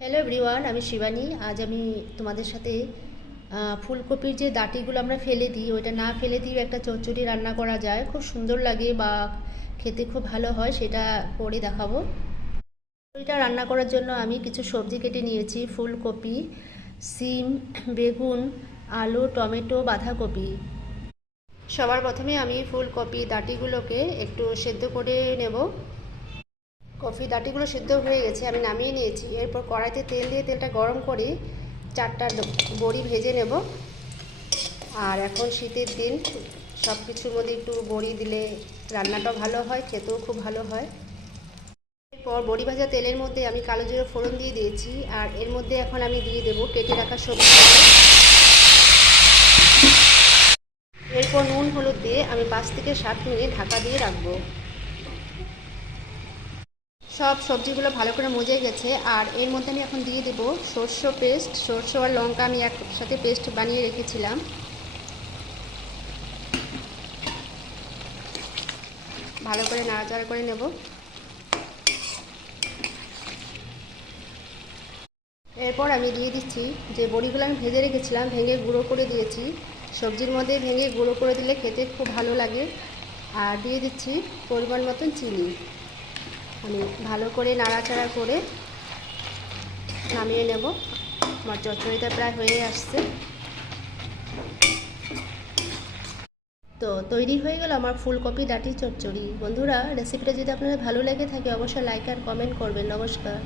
Hello everyone, আমি শিবানী। আজ আমি তোমাদের সাথে ফুলকপির যে ডাঁটিগুলো আমরা ফেলে দিই, ওইটা না ফেলে দিয়ে একটা চচ্চড়ি রান্না করা যায়, খুব সুন্দর লাগে বা খেতে খুব ভালো হয়, সেটা করে দেখাবো। এটা রান্না করার জন্য আমি কিছু সবজি কেটে নিয়েছি: ফুলকপি, সিম, বেগুন, আলু, টমেটো, বাঁধাকপি। সবার প্রথমে আমি ফুলকপি ডাঁটিগুলোকে একটু সেদ্ধ করে নেব। কফি ডাঁটিগুলো সিদ্ধ হয়ে গেছে, আমি নামিয়ে নিয়েছি। এরপর কড়াইতে তেল দিয়ে তেলটা গরম করে 4টা বড়ি ভেজে নেব। আর এখন শীতের দিন, সব কিছুর মধ্যে একটু বড়ি দিলে রান্নাটাও ভালো হয়, খেতেও খুব ভালো হয়। এরপর বড়ি ভাজা তেলের মধ্যে আমি কালো জিরে ফোড়ন দিয়ে দিয়েছি। আর এর মধ্যে এখন আমি দিয়ে দেবো কেটে রাখা সবজি। এরপর নুন হলুদ দিয়ে আমি 5 থেকে 7 মিনিট ঢাকা দিয়ে রাখবো। সব সবজিগুলো ভালো করে মজে গেছে। আর এর মধ্যে আমি এখন দিয়ে দেবো সরষে পেস্ট। সরষে আর লঙ্কা আমি একসাথে পেস্ট বানিয়ে রেখেছিলাম। ভালো করে নাড়াচাড়া করে নেব। এরপর আমি দিয়ে দিচ্ছি যে বড়িগুলো আমি ভেজে রেখেছিলাম, ভেঙে গুঁড়ো করে দিয়েছি। সবজির মধ্যে ভেঙে গুঁড়ো করে দিলে খেতে খুব ভালো লাগে। আর দিয়ে দিচ্ছি পরিমাণ মতন চিনি। আমি ভালো করে নাড়াচাড়া করে নামিয়ে নেব। আমার চচ্চড়িটা প্রায় হয়ে আসছে। তো তৈরি হয়ে গেল আমার ফুলকপি ডাঁটি চচ্চড়ি। বন্ধুরা, রেসিপিটা যদি আপনাদের ভালো লেগে থাকে অবশ্যই লাইক আর কমেন্ট করবেন। নমস্কার।